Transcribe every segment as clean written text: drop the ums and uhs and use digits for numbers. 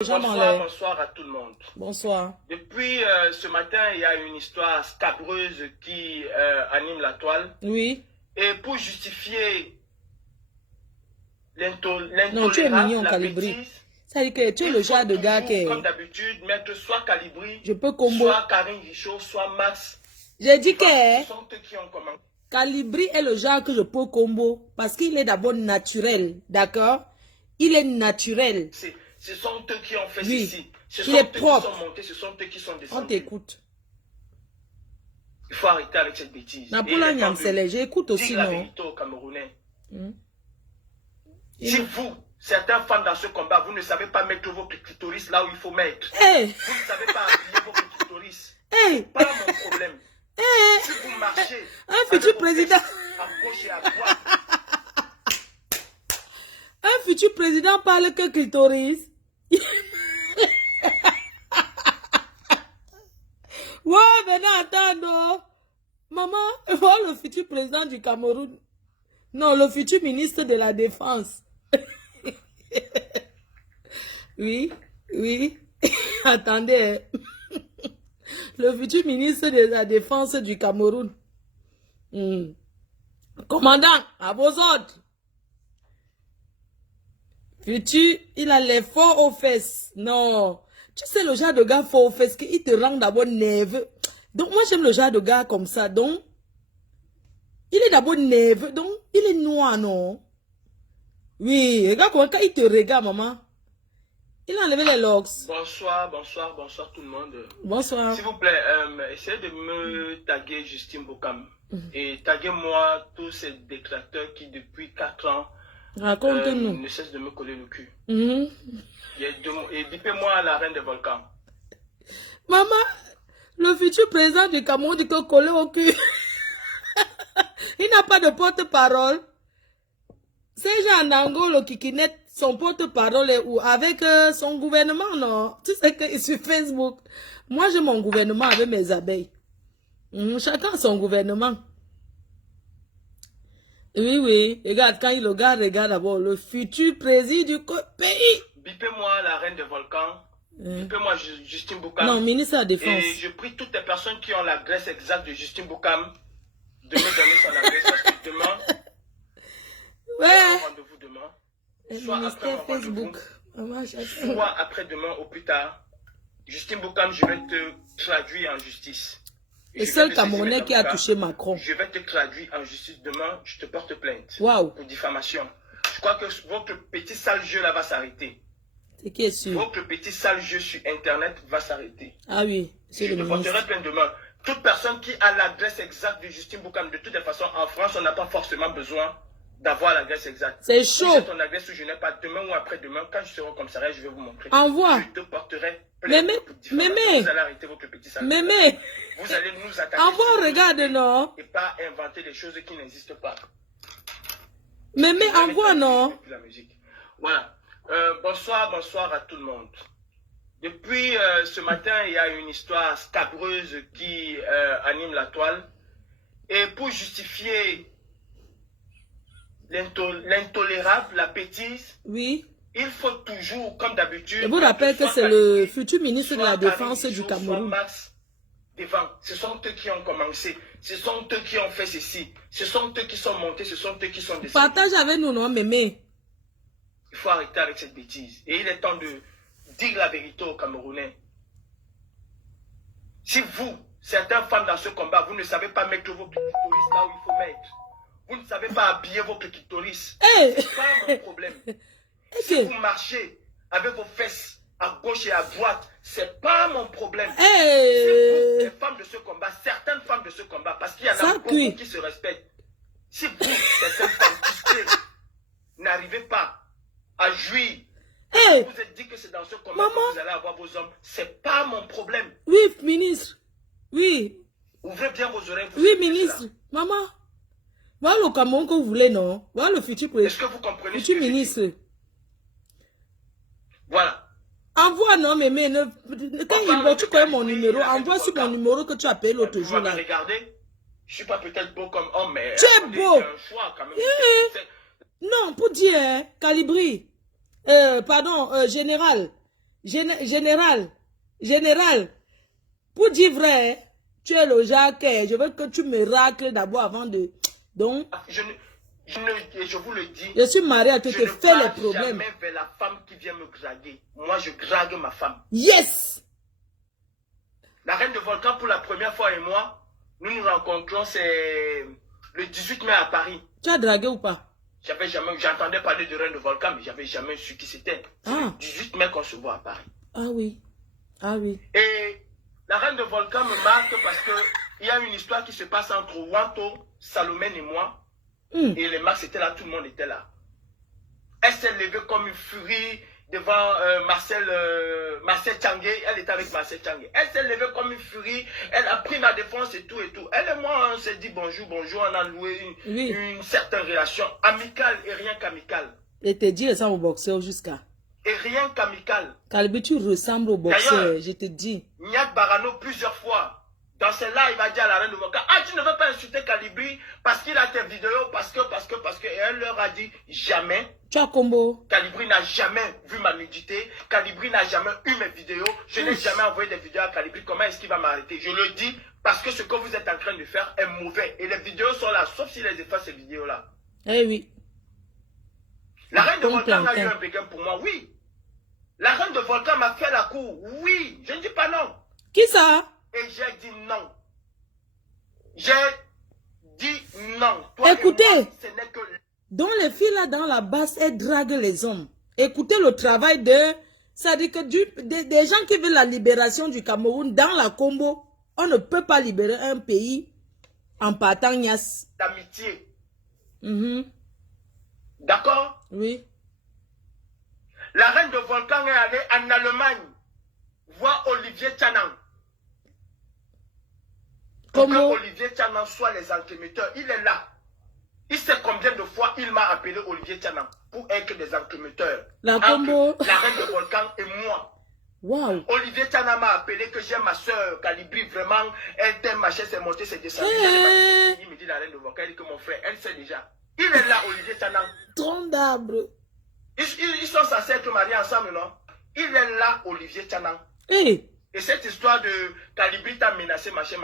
Bonsoir, bonsoir à tout le monde. Bonsoir. Depuis ce matin, il y a une histoire scabreuse qui anime la toile. Oui. Et pour justifier Non, tu es mignon, la Calibri. bêtise, Ça dit que tu es le genre de gars qui... comme d'habitude, mettre soit Calibri, je peux combo. soit Karine Richaud, soit Max. J'ai dit que... Ce sont eux qui ont commencé. Calibri est le genre que je peux combo. Parce qu'il est d'abord naturel. D'accord? Il est naturel. Ce sont eux qui ont fait oui. ceci. Ce il sont est eux propre. qui sont montés, ce sont eux qui sont descendus. On t'écoute. Il faut arrêter avec cette bêtise. Napoula Nyamsele, j'écoute aussi, la non? vérité aux Camerounais. Si vous, certaines femmes dans ce combat, vous ne savez pas mettre votre clitoris là où il faut mettre. Hey. Vous ne savez pas appuyer votre clitoris. Hey. C'est pas mon problème. Hey. Si vous marchez, un futur président. À gauche et à droite. Un futur président parle que clitoris. Ouais, maintenant, attends, non. Maman, oh, le futur président du Cameroun. Non, le futur ministre de la Défense. Oui, oui. Attendez. Le futur ministre de la Défense du Cameroun. Commandant, à vos ordres. Futur, il a les faux aux fesses. Non. Tu sais, le genre de gars faux aux fesses, il te rend d'abord nerveux. Donc, moi, j'aime le genre de gars comme ça. Donc, il est d'abord nerveux. Donc, il est noir, non? Oui, regarde comment quand il te regarde, maman. Il a enlevé les locks. Bonsoir, bonsoir, bonsoir tout le monde. Bonsoir. S'il vous plaît, essayez de me taguer Justine Bokam. Et taguez-moi tous ces détracteurs qui, depuis 4 ans, raconte-nous. Ne cessent de me coller le cul. Et bipez-moi la reine des volcans. Maman, le futur président du Cameroun dit que coller au cul. Il n'a pas de porte-parole. C'est Jean Nangolo qui net son porte-parole ou avec son gouvernement, non? Tu sais que sur Facebook, moi j'ai mon gouvernement avec mes abeilles. Chacun son gouvernement. Oui, oui. Regarde, quand il regarde d'abord le futur président du pays. Bipez-moi la reine des volcans. Bipez-moi Justine Bokam. Non, ministre de la Défense. Et je prie toutes les personnes qui ont l'adresse exacte de Justine Bokam de me donner son adresse parce que demain, rendez-vous demain. Soit après mon Facebook. Soit après-demain au plus tard. Justine Bokam, je vais te traduire en justice. Le seul Camerounais qui a touché Macron. Je vais te traduire en justice demain. Je te porte plainte. Wow. Pour diffamation. Je crois que votre petit sale jeu là va s'arrêter. C'est qui est sûr? Votre petit sale jeu sur Internet va s'arrêter. Ah oui. Je te porterai plainte demain. Toute personne qui a l'adresse exacte de Justine Bokam, de toutes les façons, en France, on n'a pas forcément besoin d'avoir l'adresse exacte. C'est chaud. Si j'ai ton adresse ou je n'ai pas, demain ou après-demain, quand je serai comme ça, je vais vous montrer. Envoie. Je te porterai plainte pour diffamation. Vous allez arrêter votre petit sale. Mémé. Vous allez nous attaquer. Envoie, regarde, non. Et pas inventer des choses qui n'existent pas. Mémé, envoie, non. La musique. Voilà. Bonsoir, bonsoir à tout le monde. Depuis ce matin, il y a une histoire scabreuse qui anime la toile. Et pour justifier l'intolérable, la bêtise, oui. Il faut toujours, comme d'habitude... Je vous rappelle que c'est le futur ministre de la Défense du Cameroun. Devant. Ce sont eux qui ont commencé. Ce sont eux qui ont fait ceci. Ce sont eux qui sont montés. Ce sont eux qui sont descendus. Partage avec nous, non, Mémé? Il faut arrêter avec cette bêtise. Et il est temps de dire la vérité aux Camerounais. Si vous, certaines femmes dans ce combat, vous ne savez pas mettre votre clitoris là où il faut mettre. Vous ne savez pas habiller votre clitoris. Hey. C'est pas mon problème. Si vous marchez avec vos fesses à gauche et à droite, c'est pas mon problème. Hey. Si vous, les femmes de ce combat, certaines femmes de ce combat, parce qu'il y en a beaucoup qui se respectent. Si vous, certaines femmes qui n'arrivez pas à jouir, hey. Vous êtes dit que c'est dans ce combat que vous allez avoir vos hommes, c'est pas mon problème. Oui, ministre. Oui. Ouvrez bien vos oreilles. Oui, ministre. Maman. Voilà le Cameroun que vous voulez, non? Voilà le futur président. Est-ce que vous comprenez futur ministre. Voilà. Envoie, non, mais quand tu connais mon numéro, envoie sur mon numéro que tu as payé l'autre jour là. Regardez, je suis pas peut-être beau comme homme, mais... Tu es beau. Non, pour dire, Calibri, pardon, général, Général, pour dire vrai, hein, tu es le Jacques, je veux que tu me racles d'abord avant de... Donc, je vous le dis. Je suis mariée à toi, Je te ne fais les passe problèmes. jamais vers la femme qui vient me draguer. Moi, je drague ma femme. Yes! La reine de Volcan, pour la première fois et moi, nous nous rencontrons, c'est le 18 mai à Paris. Tu as dragué ou pas? J'entendais parler de reine de Volcan, mais j'avais jamais su qui c'était. C'est le 18 mai qu'on se voit à Paris. Ah oui. Ah oui. Et la reine de Volcan me marque parce que il y a une histoire qui se passe entre Wanto, Salomène et moi. Et les marques étaient là, tout le monde était là. Elle s'est levée comme une furie devant Marcel Tchangé. Elle était avec Marcel Tchangé. Elle s'est levée comme une furie. Elle a pris ma défense et tout et tout. Elle et moi, on s'est dit bonjour. On a loué une certaine relation amicale et rien qu'amicale. Et te dire ça au boxeur jusqu'à. Et rien qu'amicale. Calbi, tu ressembles au boxeur, je te dis. Niak Barano, plusieurs fois. Dans celle-là, il va dire à la reine de Volcan, ah, tu ne veux pas insulter Calibri parce qu'il a tes vidéos, parce que, et elle leur a dit, jamais. Tu as combo. Calibri n'a jamais vu ma nudité. Calibri n'a jamais eu mes vidéos. Je n'ai jamais envoyé des vidéos à Calibri. Comment est-ce qu'il va m'arrêter? Je le dis parce que ce que vous êtes en train de faire est mauvais. Et les vidéos sont là, sauf s'il les efface, ces vidéos-là. Eh oui. La reine de Volcan a eu un béguin pour moi, oui. La reine de Volcan m'a fait la cour, oui. Je ne dis pas non. Qui ça? Et j'ai dit non. J'ai dit non. Toi écoutez, et moi, ce n'est que... donc les filles là dans la basse, elles draguent les hommes. Écoutez le travail de... Ça dit que des gens qui veulent la libération du Cameroun dans la Combo, on ne peut pas libérer un pays en partant Nias. D'amitié. D'accord? Oui. La reine de Volcan est allée en Allemagne voir Olivier Tchanan. Pour que Olivier Tchanan soit les entremetteurs. Il est là. Il sait combien de fois il m'a appelé Olivier Tchanan pour être des entremetteurs. La Combo. La reine de Volcan et moi. Wow. Olivier Tchanan m'a appelé que j'ai ma soeur Calibri, vraiment, elle t'aime, ma chaise s'est montée, c'est descendu. Il me dit la reine de Volcan, elle dit que mon frère, elle sait déjà. Il est là, Olivier Tchanan. Tronc d'arbre. Ils sont censés être mariés ensemble, non? Il est là, Olivier Tchanan. Hey. Et cette histoire de Calibri t'a menacé, machin.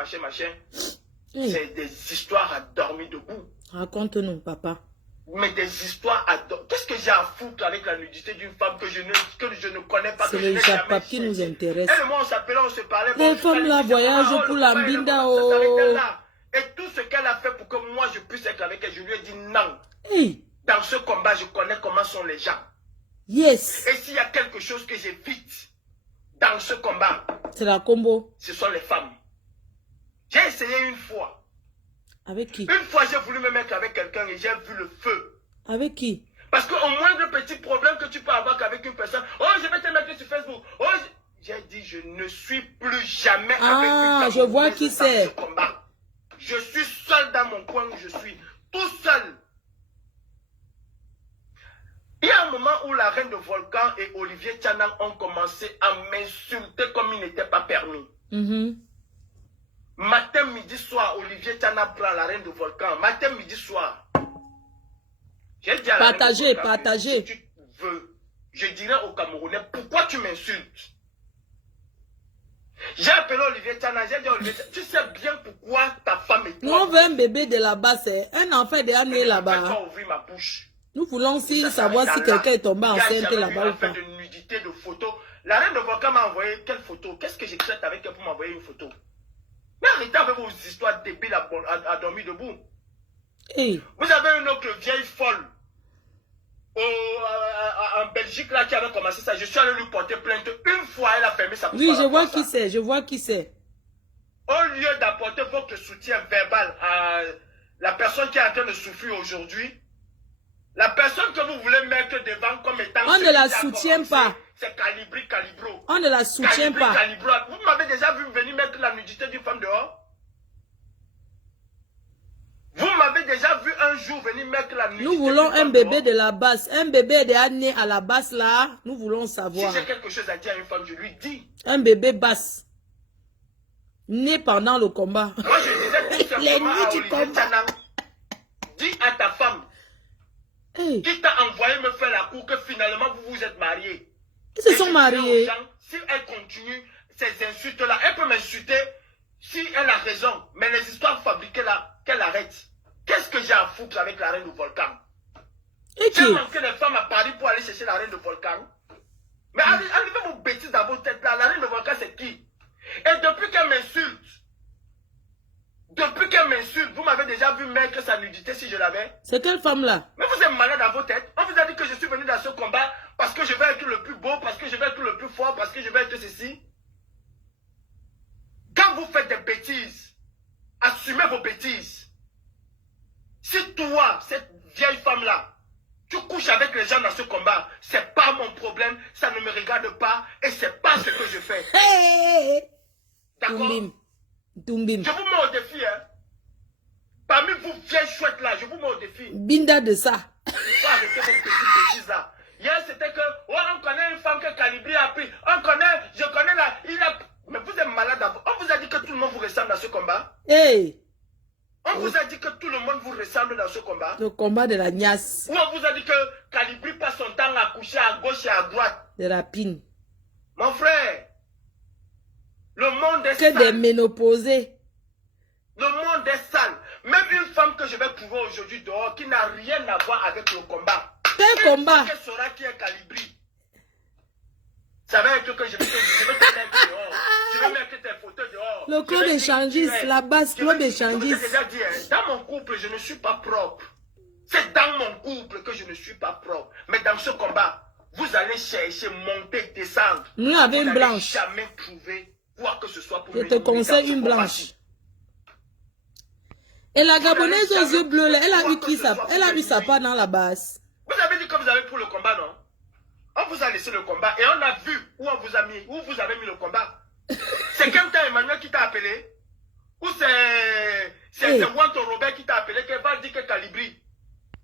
Hey. C'est des histoires à dormir debout. Raconte-nous, papa. Mais des histoires à dormir. Qu'est-ce que j'ai à foutre avec la nudité d'une femme que je ne connais pas? C'est le Japap qui nous intéresse. Elle et moi, on s'appelait, on se parlait. Les femmes là, voyage pour la Mbinda. Et tout ce qu'elle a fait pour que moi je puisse être avec elle, je lui ai dit non. Hey. Dans ce combat, je connais comment sont les gens. Yes. Et s'il y a quelque chose que j'évite dans ce combat, c'est la Combo. Ce sont les femmes. J'ai essayé une fois. Avec qui? Une fois, j'ai voulu me mettre avec quelqu'un et j'ai vu le feu. Avec qui? Parce qu'au moindre petit problème que tu peux avoir avec une personne, oh, je vais te mettre sur Facebook. Oh, j'ai dit, je ne suis plus jamais avec une femme. Je vois qui c'est. Je suis seul dans mon coin où je suis. Tout seul. Il y a un moment où la reine de Volcan et Olivier Tchanan ont commencé à m'insulter comme il n'était pas permis. Matin, midi, soir, Olivier Tchanan prend la reine de Volcan. Matin, midi, soir. J'ai dit à la reine de Volcan, partagez. si tu veux, je dirais aux Camerounais, pourquoi tu m'insultes? J'ai appelé Olivier Tchanan, j'ai dit à Olivier Tchanan, tu sais bien pourquoi ta femme est... Nous, on veut un bébé de là-bas, c'est un enfant de année là-bas. Je ne peux pas ouvrir ma bouche. Nous voulons aussi savoir si quelqu'un est tombé enceinte là-bas ou pas. De nudité, de photos. La reine de Volcan m'a envoyé quelle photo? Qu'est-ce que j'ai traité avec elle pour m'envoyer une photo? Mais arrêtez avec vos histoires débiles à dormir debout. Hey. Vous avez une autre vieille folle en Belgique là qui avait commencé ça. Je suis allé lui porter plainte. Une fois, elle a fermé sa bouche. Oui, je vois qui c'est. Je vois qui c'est. Au lieu d'apporter votre soutien verbal à la personne qui est en train de souffrir aujourd'hui, la personne que vous voulez mettre devant comme étant... On ne la soutient pas. C'est Calibro. On ne la soutient pas. Vous m'avez déjà vu venir mettre la nudité d'une femme dehors? Vous m'avez déjà vu un jour venir mettre la nudité. Nous voulons un bébé de la basse. Un bébé de année à la basse là. Nous voulons savoir. Si j'ai quelque chose à dire à une femme, je lui dis. Un bébé basse. Né pendant le combat. Moi je disais tout simplement à Olivier Tchanan, dis à ta femme. Hey. Qui t'a envoyé me faire la cour que finalement vous vous êtes mariés? Ils se sont mariés. ces insultes-là. Elle peut m'insulter si elle a raison. Mais les histoires fabriquées là, qu'elle arrête. Qu'est-ce que j'ai à foutre avec la reine du volcan? J'ai manqué les femmes à Paris pour aller chercher la reine du volcan. Mais arrivez vos bêtises dans vos têtes là. La reine du volcan, c'est qui? Et depuis qu'elle m'insulte, vous m'avez déjà vu mettre sa nudité si je l'avais. C'est quelle femme là? Mais vous êtes malade dans vos têtes. On vous a dit que je suis venu dans ce combat parce que je vais être le plus beau, parce que je vais être le plus fort, parce que je vais être ceci. Quand vous faites des bêtises, assumez vos bêtises. Si toi, cette vieille femme-là, tu couches avec les gens dans ce combat, c'est pas mon problème, ça ne me regarde pas et c'est pas ce que je fais. D'accord? Je vous mets au défi, hein. Parmi vous vieilles chouettes là, je vous mets au défi. Binda de ça. Il faut arrêter vos petites bêtises là. Hier c'était que, oh, on connaît une femme que Calibri a pris. Je connais là, mais vous êtes malade. On vous a dit que tout le monde vous ressemble dans ce combat. Hey. On vous a dit que tout le monde vous ressemble dans ce combat. Le combat de la niasse. Ou on vous a dit que Calibri passe son temps à coucher à gauche et à droite. De la pine. Mon frère, le monde est que sale. des ménopausés. Le monde est sale. Même une femme que je vais trouver aujourd'hui dehors qui n'a rien à voir avec le combat. Quel combat? Elle saura qui est Calibri. Ça va être que je vais te mettre dehors. Je vais mettre tes photos dehors. Le club échangiste, la base club échangiste. Je déjà dit, dans mon couple, je ne suis pas propre. C'est dans mon couple que je ne suis pas propre. Mais dans ce combat, vous allez chercher, monter, descendre. Nous avons une blanche. Jamais trouver quoi que ce soit pour je te conseille une blanche. Et la Gabonaise aux yeux bleus, là, elle a eu qui ça? Elle a eu sa part dans la base. Vous avez dit que vous avez pour le combat, non? On vous a laissé le combat et on a vu où on vous a mis, où vous avez mis le combat. C'est Kemta Emmanuel qui t'a appelé? Ou c'est Wanto Robert qui t'a appelé, qui va dire que Calibri?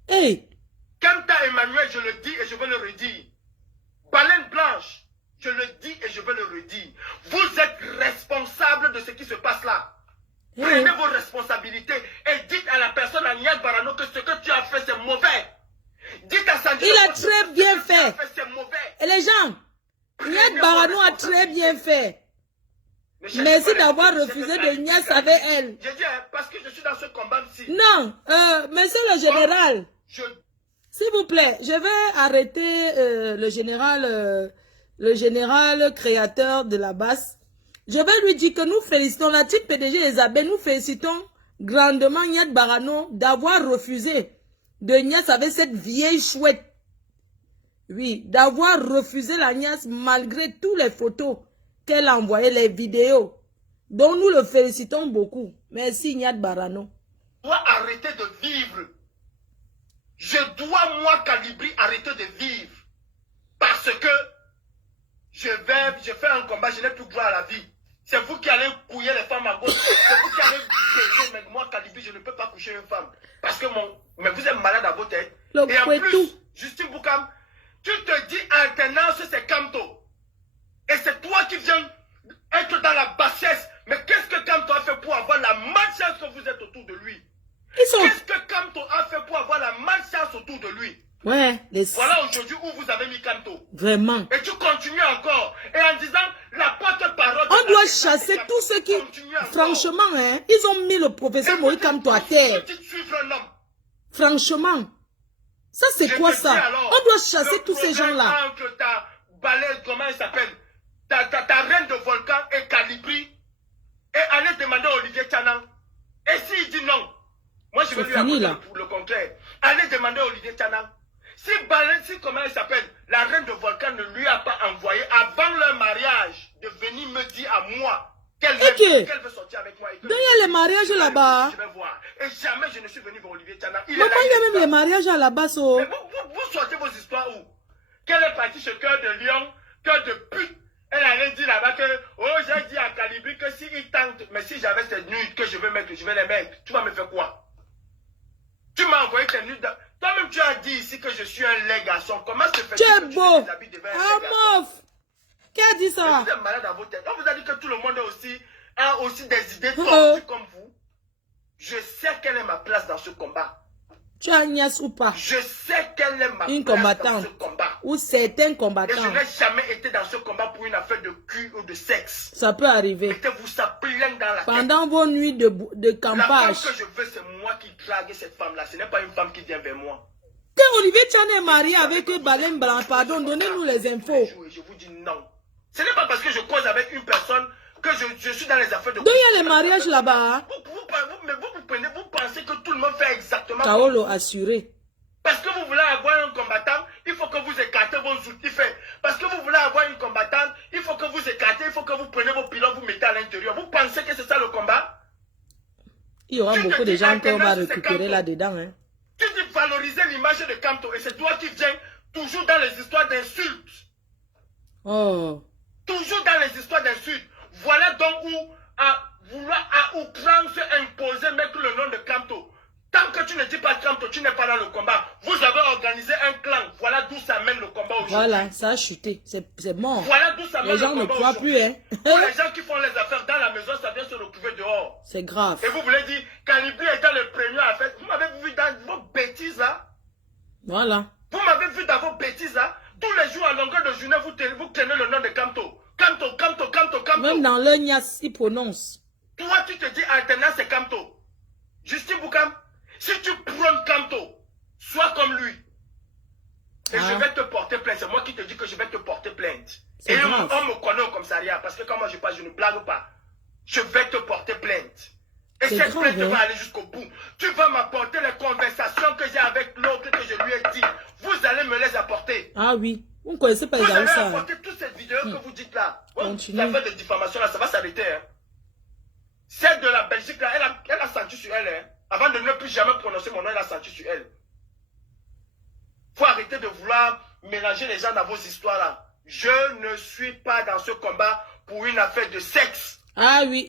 Hey. Kemta Emmanuel, je le dis et je veux le redire. Baleine blanche, je le dis et je veux le redire. Vous êtes responsable de ce qui se passe là. Prenez vos responsabilités et dites à la personne à Niak Barano que ce que tu as fait c'est mauvais. Dites à Sandy. Il a très bien fait. C'est mauvais. Et les gens, Niak Barano a très bien fait. Merci d'avoir refusé de Nias avec elle. J'ai dit, parce que je suis dans ce combat-ci. Non, monsieur le général. S'il vous plaît, je vais arrêter le général créateur de la basse. Je vais lui dire que nous félicitons la type PDG Isabelle, nous félicitons grandement Niak Barano d'avoir refusé de Nias avec cette vieille chouette. Oui, d'avoir refusé la Nias malgré toutes les photos qu'elle a envoyées, les vidéos. Donc nous le félicitons beaucoup. Merci Niak Barano. Je dois arrêter de vivre. Je dois, moi, Calibri, arrêter de vivre. Parce que je fais un combat, je n'ai plus droit à la vie. C'est vous qui allez couiller les femmes à gauche. C'est vous qui allez baiser. Mais moi, Calibri, je ne peux pas coucher une femme. Parce que mais vous êtes malade à vos têtes. Et en plus, Justine Boukam, tu te dis alternance, c'est Kamto. Et c'est toi qui viens être dans la bassesse. Mais qu'est-ce que Kamto a fait pour avoir la malchance que vous êtes autour de lui? Qu'est-ce que Kamto a fait pour avoir la malchance autour de lui? Ouais, voilà aujourd'hui où vous avez mis Kamto. Vraiment. Et tu continues encore. Et en disant la porte-parole. On doit chasser tous ceux qui. Franchement, hein, ils ont mis le professeur Moïse Kamto à terre. Franchement. Ça, c'est quoi ça? On doit chasser tous ces gens-là. Entre ta balèze, comment elle s'appelle? Ta reine de volcan et Calibri. Et allez demander à Olivier Tchanan. Et s'il dit non, moi je vais lui apporter pour le contraire. Allez demander à Olivier Tchanan. Si comment elle s'appelle, la reine de volcan ne lui a pas envoyé avant leur mariage de venir me dire à moi qu'elle veut sortir avec moi. Donc il y a les mariages là-bas. Je vais voir. Et jamais je ne suis venu vers Olivier Tchanan. Mais il y a même les mariages à la base. Mais vous sortez vos histoires où? Qu'elle est partie chez Cœur de Lion, Cœur de pute. Elle allait dire là-bas que, oh, j'ai dit à Calibri que s'il tente, mais si j'avais ces nudes que je vais mettre, je vais les mettre, tu vas me faire quoi? Tu m'as envoyé tes nudes. Toi-même, tu as dit ici que je suis un laid garçon. Comment se fait-il que tu beau. Ah, mof! Qui a dit ça? Vous êtes malade dans vos têtes. On vous a dit que tout le monde a aussi des idées tordues comme vous. Je sais quelle est ma place dans ce combat. Tu as Nias ou pas? Je sais quelle est ma place dans ce combat. ou certains Et je combattants. n'ai jamais été dans ce combat pour une affaire de cul ou de sexe. Ça peut arriver. Mettez-vous ça plein dans la tête. Pendant vos nuits de La femme campage. que je veux, c'est moi qui drague cette femme-là. Ce n'est pas une femme qui vient vers moi. Olivier Tchane est marié avec Balen Blanc. Pardon, donnez-nous les infos. Je vous dis non. Ce n'est pas parce que je cause avec une personne que je suis dans les affaires de... Donc il y a les mariages là-bas. Hein? Vous pensez que tout le monde fait exactement... Kaolo assuré. Parce que vous voulez avoir un combattant, il faut que vous écartez vos outils faits. Parce que vous voulez avoir une combattante, il faut que vous écartez, il faut que vous prenez vos pilotes, vous mettez à l'intérieur. Vous pensez que c'est ça le combat? Il y aura beaucoup de gens qu'on va récupérer là-dedans. Hein? Tu dis valoriser l'image de Kamto et c'est toi qui viens toujours dans les histoires d'insultes. Oh. Toujours dans les histoires d'insultes. Voilà donc où, à vouloir à outrance imposer, mettre le nom de Kamto. Tant que tu ne dis pas Kamto, tu n'es pas dans le combat. Vous avez organisé un clan. Voilà d'où ça mène le combat aujourd'hui. Voilà, ça a chuté. C'est mort. Voilà d'où ça mène les gens le ne combat croient plus. Hein? Pour les gens qui font les affaires dans la maison, ça vient se retrouver dehors. C'est grave. Et vous voulez dire, Canibli était le premier à faire. Vous m'avez vu dans vos bêtises là. Voilà. Vous m'avez vu dans vos bêtises là. Tous les jours à longueur de journée, vous tenez le nom de Kamto. Kamto, Kamto, Kamto, Kamto. Même dans le Nias, ils prononcent. Toi, tu te dis alternance, c'est Kamto. Justin Boukam, si tu prends Kamto, sois comme lui. Et je vais te porter plainte. C'est moi qui te dis que je vais te porter plainte. Et on me connaît au commissariat. Parce que quand moi je passe, je ne blague pas. Je vais te porter plainte. Et cette plainte va aller jusqu'au bout. Tu vas m'apporter les conversations que j'ai avec l'autre que je lui ai dit. Vous allez me les apporter. Ah oui. Vous ne connaissez pas les Aoussa. Vous allez apporter toutes ces vidéos que vous dites là. Continue. L'affaire de diffamation là, ça va s'arrêter. Hein. Celle de la Belgique là, elle a senti sur elle. Hein. Avant de ne plus jamais prononcer mon nom, elle a senti sur elle. Faut arrêter de vouloir mélanger les gens dans vos histoires là. Je ne suis pas dans ce combat pour une affaire de sexe. Ah oui.